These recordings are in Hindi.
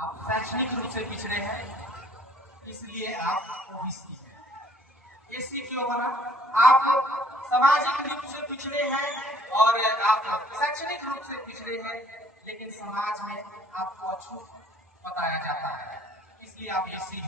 आप शैक्षणिक रूप से पिछड़े हैं, इसलिए आप ओबीसी हैं। ये सीख लो वरना आप सामाजिक रूप से पिछड़े हैं और आप शैक्षणिक रूप से पिछड़े हैं, लेकिन समाज में आपको अछूत बताया जाता है, इसलिए आप ये सीख।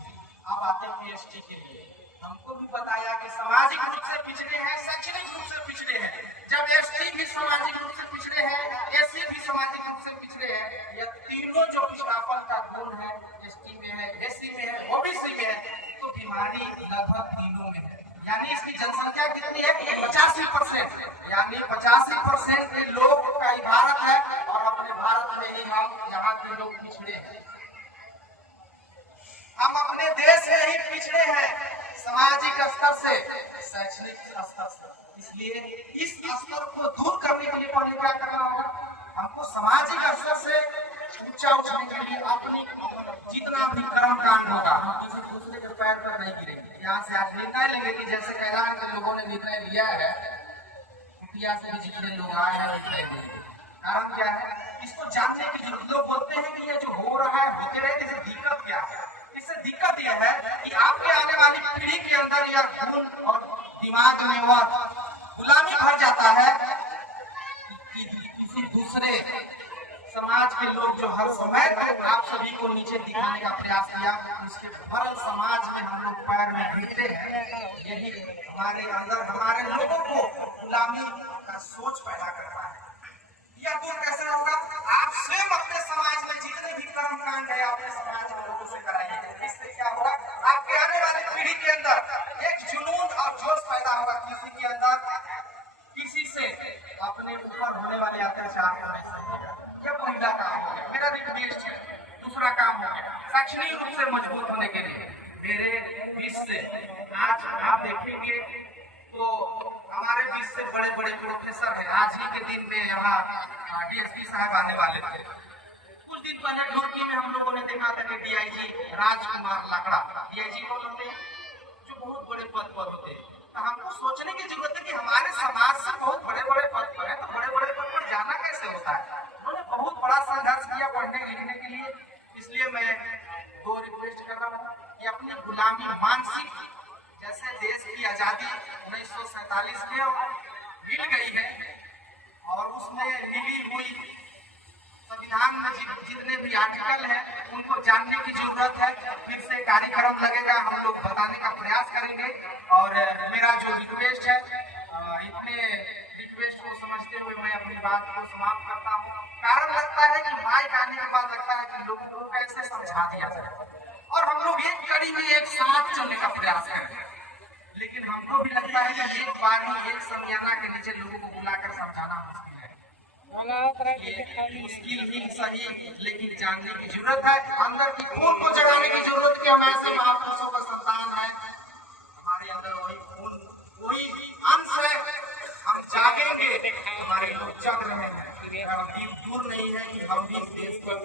आप आते हैं पीएचडी के लिए, हमको भी बताया कि सामाजिक रूप से पिछड़े हैं, शैक्षणिक रूप से पिछड़े हैं। जब एसटी भी सामाजिक रूप से पिछड़े हैं, एससी भी सामाजिक रूप से पिछड़े हैं, यह तीनों जो पिछड़ापन का गुण है एसटी में है, एससी में है, ओबीसी में है, तो बीमारी लगभग तीनों में है। यानी इसकी जनसंख्या कितनी है? 85%। यानी 85% लोग का ही भारत है और अपने भारत में ही हम यहाँ के लोग पिछड़े हैं। हम अपने देश में ही पिछड़े हैं, सामाजिक स्तर से, शैक्षणिक स्तर से। इसलिए इस स्तर को दूर करने के लिए पहले क्या करना होगा? हमको सामाजिक स्तर से ऊंचा उठने के लिए अपनी जितना भी कर्म कांड होगा, हम किसी दूसरे के पैर पर नहीं गिरेंगे। यहाँ से आज निर्णय लेंगे कि जैसे कैलाश के लोगों ने निर्णय लिया है, कुटिया से भी जितने लोग आए हैं निर्णय लिया। कारण क्या है? इसको जानने की जरूरत। लोग बोलते हैं कि ये जो हो रहा है होते रहे, इससे दिक्कत क्या है? इससे दिक्कत यह है कि आपके आने वाली पीढ़ी के अंदर यह खून और दिमाग में वह गुलामी भर जाता है कि किसी दूसरे समाज के लोग जो हर समय आप सभी को नीचे दिखाने का प्रयास किया, उसके भरल समाज में हम लोग पैर में गिरते हैं। यही हमारे अंदर हमारे लोगों को गुलामी का सोच पैदा करता है। यह दूर कैसे होगा? आप स्वयं अपने समाज में जितने भी कर्म कांड है अपने समाज के लोगों से कराइए। इससे क्या होगा? आपके आने वाली पीढ़ी के अंदर एक जुनून और जोश पैदा होगा। किसी के अंदर किसी से अपने ऊपर होने वाले अत्याचार को नहीं सहेगा। यह पहला काम हो गया, मेरा रिक्वेस्ट है। दूसरा काम हो गया शैक्षणिक रूप से मजबूत होने के लिए मेरे बीच से आज आप देखेंगे तो हमारे बीच से बड़े बड़े प्रोफेसर हैं। आज ही के दिन में यहाँ डीएसपी साहब आने वाले थे। कुछ दिन पहले ढोलकी में हम लोगों ने देखा था कि डीआईजी राजकुमार लाकड़ा, डीआईजी कौन होते हैं? जो बहुत बड़े पद पर होते हैं। तो हमको सोचने की जरूरत है कि हमारे समाज से बहुत बड़े बड़े पद पर है, तो बड़े बड़े पद पर जाना कैसे होता है? उन्होंने बहुत बड़ा संघर्ष किया पढ़ने लिखने के लिए। इसलिए मैं दो रिक्वेस्ट कर रहा हूँ कि अपनी गुलामी मानसिक, जैसे देश की आजादी 1947 में मिल गई है और उसमें मिली हुई संविधान में जितने भी आर्टिकल हैं उनको जानने की जरूरत है। फिर से कार्यक्रम लगेगा, हम लोग बताने का प्रयास करेंगे। और मेरा जो रिक्वेस्ट है, इतने रिक्वेस्ट को समझते हुए मैं अपनी बात को समाप्त करता हूँ। कारण लगता है कि माइक आने के बाद लगता है कि लोगों को कैसे समझा दिया जाए और हम लोग एक कड़ी में एक साथ चलने का प्रयास करें। लेकिन हमको भी लगता है कि एक बार ही एक समियाना के नीचे लोगों को बुलाकर समझाना मुश्किल है। मुश्किल ही सही, लेकिन जानने की जरूरत है। अंदर की खून को जगाने की जरूरत है। हम ऐसे महापुरुषों का संतान है, हमारे अंदर वही खून, वही अंश है। हम जागेंगे, हमारे लोग जग रहे हैं। दूर नहीं है कि हम भी देश की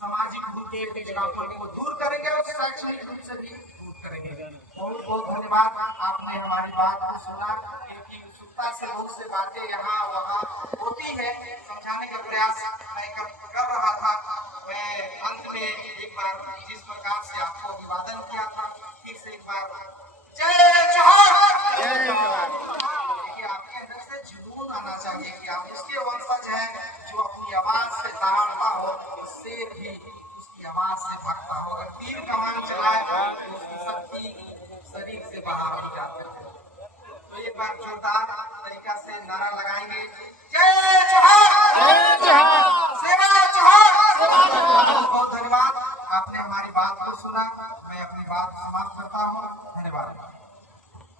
सामाजिक रूप के पिछड़ापन को दूर करेंगे और शैक्षणिक रूप से भी दूर करेंगे। बहुत बहुत धन्यवाद, आपने हमारी बात को सुना। क्योंकि उत्सुकता से बहुत से बातें यहाँ वहाँ होती है, समझाने का प्रयास मैं कर रहा था। मैं अंत में एक बार जिस प्रकार से आपको अभिवादन किया था, फिर से एक बार जय जोहार। देखिए आपके अंदर से जुनून आना चाहिए कि आप उसके वंशज हैं जो अपनी आवाज से दहाड़ता हो, उससे भी उसकी आवाज से भागता हो। अगर तीर कमान चलाए तो उसकी शक्ति शरीर से बाहर हो जाती है। तो एक बार जोरदार तरीका से नारा लगाएंगे, जय जोहार, जय जोहार, सेवा जोहार। बहुत धन्यवाद, आपने हमारी बात को सुना। मैं अपनी बात समाप्त करता हूँ। धन्यवाद।